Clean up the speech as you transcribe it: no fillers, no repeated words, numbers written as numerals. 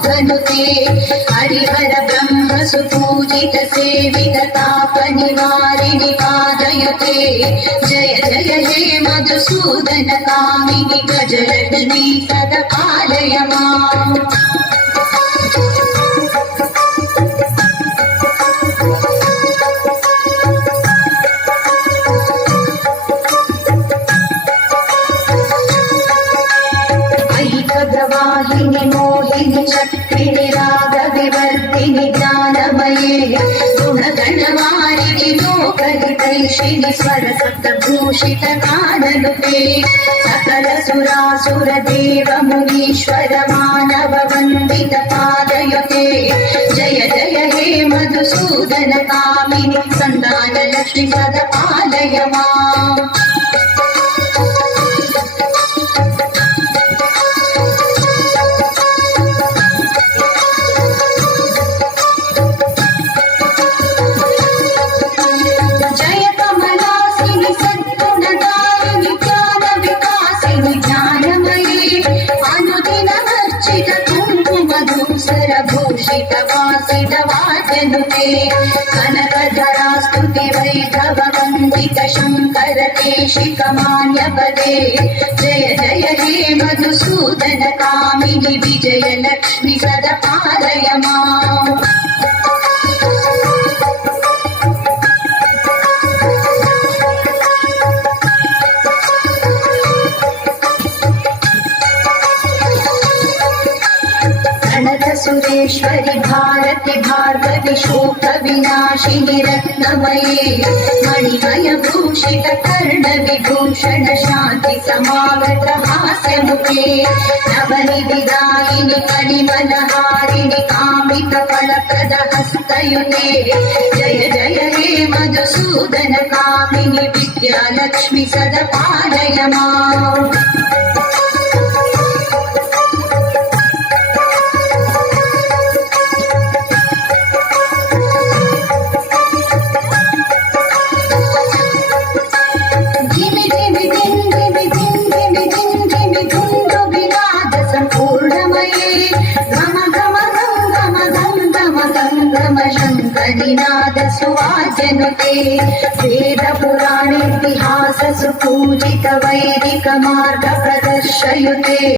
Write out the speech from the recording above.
मोहनुते हरिहर ब्रह्म सुपूजित सेवित ताप निवारिणि पादयुते जय जय हे मधुसूदन कामिनि गजलक्ष्मी सदा पालय माम् वाहिनि मोहिनि चक्रिणि राग विवर्धिनि ज्ञानमये गुणगणवारिणि लोकहितैषिणि स्वरसप्तभूषित काननुते सकल सुरासुर देव मुनीश्वर मानव वन्दित पादयुते जय जय हे मधुसूदन कामिनि सन्तान लक्ष्मी सदा पालय माम् भूषित वासित वाजनुते कनकधरा स्तुति वैभव वन्दित शङ्कर केशिक मान्यपदे जय जय हे मधुसूदन कामिनि विजय लक्ष्मी सदा पालय माम् सुरेश्वरि भारति भार्गवि शोक विनाशिनि रत्नमये मणिमय भूषित कर्ण विभूषण शान्ति समागत हास्यमुखे नवनिधिदायिनि कलिमलहारिणि कामित फलप्रद हस्तयुते जय जय हे मधुसूदन कामिनि विद्यालक्ष्मी सदा पालय माम् शङ्करिनाद सुवाजनुते वेद पुराणेतिहास सुपूजित वैदिक मार्ग प्रदर्शयुते